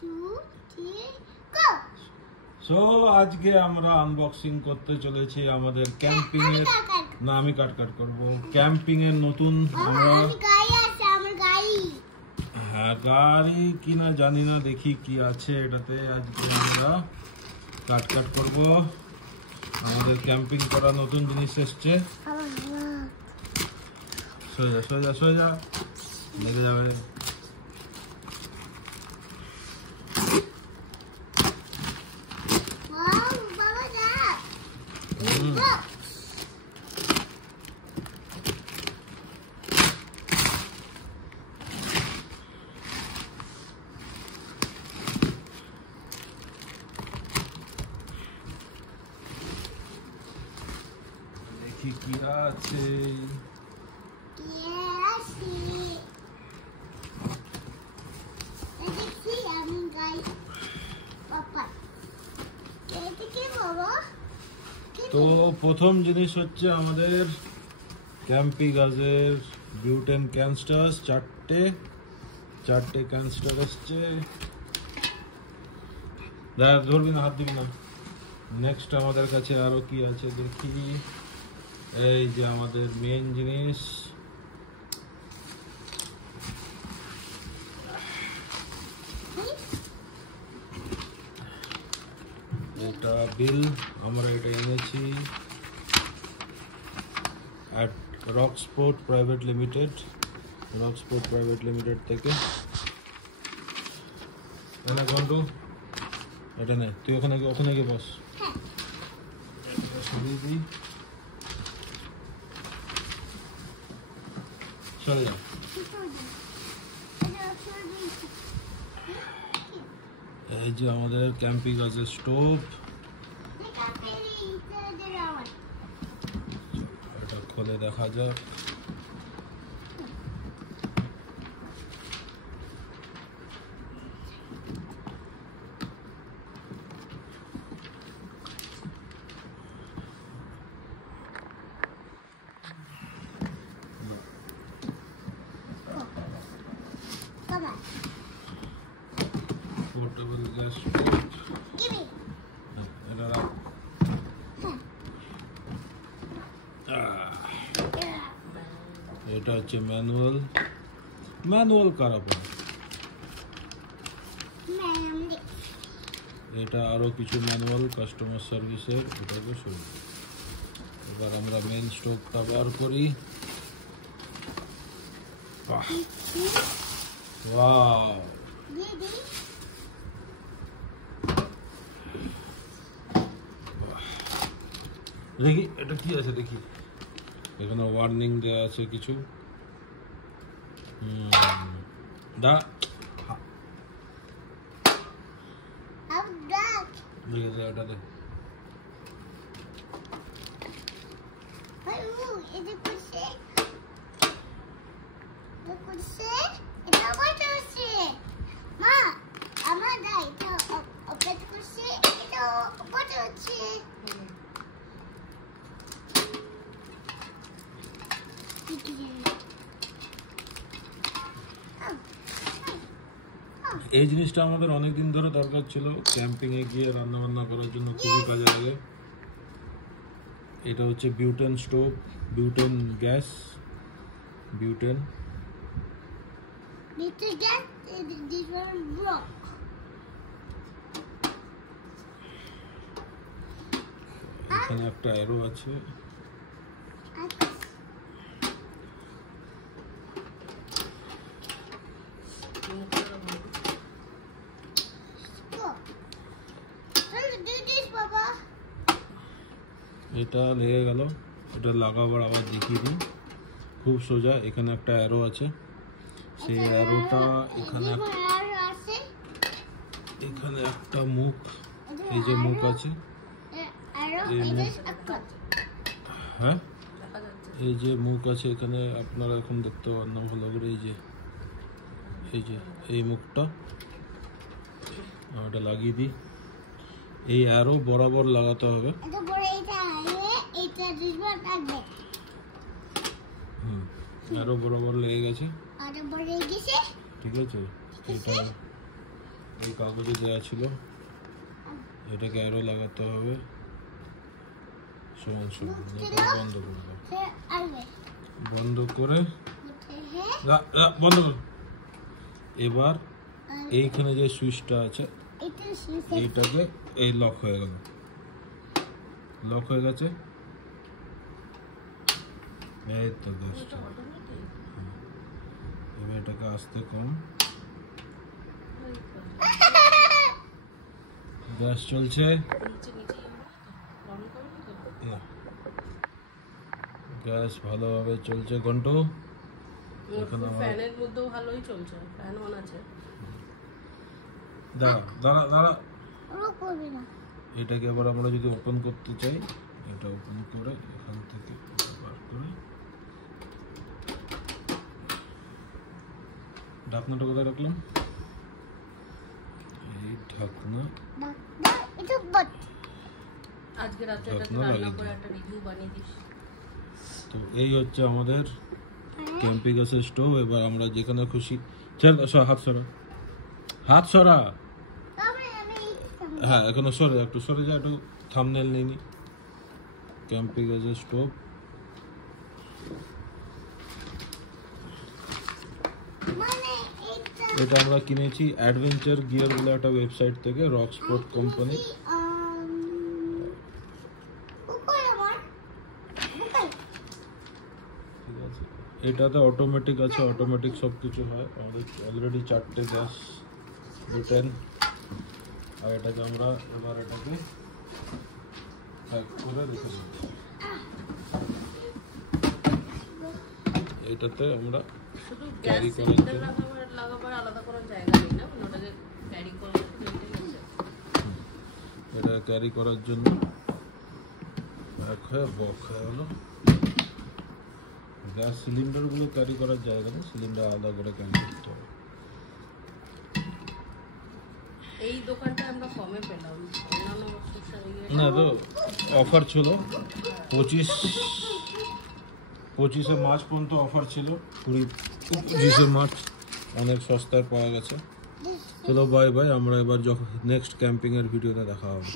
2 3 go so আজকে আমরা unboxing করতে চলেছি আমাদের ক্যাম্পিং এর না আমি কাট করব ক্যাম্পিং এর নতুন আমরা গাড়ি আছে আমার গাড়ি হ্যাঁ গাড়ি কিনা জানি না দেখি কি আছে এটাতে আজকে আমরা কাট করব আমাদের ক্যাম্পিং করা নতুন জিনিস এসেছে সোজা লেগে যাবে দেখি কি আছে তো প্রথম জিনিস হচ্ছে আমাদের ক্যাম্পি গাজের বিউটেন ক্যানস্টার চারটে ক্যানস্টার আসছে ধরবি না হাত দিবি না নেক্সট আমাদের কাছে আরো কি আছে দেখি এই যে আমাদের মেইন জিনিস এটা বিল আমরা এটা এনেছি at রকস্পোর্ট প্রাইভেট লিমিটেড থেকে এনে ঘন্টু এটা নে তুই ওখানে গিয়ে বস চলে যা এই যে আমাদের ক্যাম্পিং গাজের স্টোভ এটা খুলে দেখা যাক পোর্টেবল গ্যাস স্টোভ এটা হচ্ছে ম্যানুয়াল কারাপা এটা আরো কিছু ম্যানুয়াল কাস্টমার সার্ভিসের এটাকে শুরু এবার আমরা মেইন স্টোভটা বার করি ওয়াও দেখি এটা কি আছে দেখি এখানে ওয়ার্নিং দেওয়া আছে কিছু দা এটা দে এই জিনিসটা আমাদের অনেকদিন ধরে দরকার ছিল ক্যাম্পিং এ গিয়ে রান্না বান্না করার জন্য খুবই কাজে লাগে এটা হচ্ছে বিউটেন স্টোভ বিউটেন গ্যাস এখানে একটা অ্যারো আছে এটা লেগে গেল এটা লাগাবার আবার দেখিয়ে দিই খুব সোজা এখানে একটা অ্যারো আছে সেই অ্যারোটা এখানে একটা মুখ এই যে মুখ আছে হ্যাঁ এই যে মুখ আছে এখানে আপনারা এখন দেখতে পান না ভালো করে এই মুখটা এটা লাগিয়ে দিই এই অ্যারো বরাবর লাগাতে হবে আরো বরাবর লেগে গেছে ঠিক আছে এটা এই কাগজে দেওয়া ছিল, এটাকে অ্যারো লাগাতে হবে সমান সমান। বন্ধ করে দাও, বন্ধ করে বন্ধ কর। এবার এইখানে যে সুইচটা আছে এইটাকে এই লক হয়ে গেল, লক হয়ে গেছে। এই তো গ্যাসটা, এবার এটাকে আস্তে কম, গ্যাস চলছে, গ্যাস ভালোভাবে চলছে। ঘন্টু এখন ফ্যানের মধ্যেও ভালোই চলছে, ফ্যান অন আছে। দাঁড়া দাঁড়া দাঁড়া, এটাকে আবার আমরা যদি ওপেন করতে চাই, এটা ওপেন করে এখান থেকে বার করে ঢাকনাটা কোথায় রাখলাম? এই ঢাকনা আজকে রাতে এটাতে রান্না করে একটা রিভিউ বানিয়ে দিস। তো এই হচ্ছে আমাদের ক্যাম্পিং গ্যাসের স্টোভ। এবার আমরা যেখানে খুশি, চল হাত সরা, হাত সরা। হ্যাঁ এখনো সরে যা, একটু সরে যা, একটু থাম্বনেল নিয়ে নি। ক্যাম্পিং গ্যাসের স্টোভ, এটা আমরা কিনেছি অ্যাডভেঞ্চার গিয়ার বলে একটা ওয়েবসাইট থেকে, রক স্পোর্ট কোম্পানি। ঠিক আছে, এটাতে অটোমেটিক আছে, অটোমেটিক সব কিছু হয়। আমাদের অলরেডি 4টে গ্যাস রিটার্ন। আর এটাকে আমরা এবার এটাকে প্যাক করে রেখে দেব। এটাতে আমরা শুধু গ্যাস ক্যারি করার সিলিন্ডার জন্য, লাগাবার আলাদা কোনো জায়গা নেই না, ওটাকে ক্যারি করে এটা ক্যারি করার জন্য প্যাক হয়ে বক হয়ে গেলো। গ্যাস সিলিন্ডারগুলো ক্যারি করার জায়গা নেই, সিলিন্ডার আলাদা করে ক্যারি করতে হবে। এই দোকানটা আমরা কমে পেলাম, অন্যান্য না তো অফার ছিল, 25শে মার্চ পর্যন্ত অফার ছিল, 25শে মার্চ অনেক সস্তায় পাওয়া গেছে। চলো বাই বাই, আমরা এবার যখন নেক্সট ক্যাম্পিং এর ভিডিওতে দেখা হবে।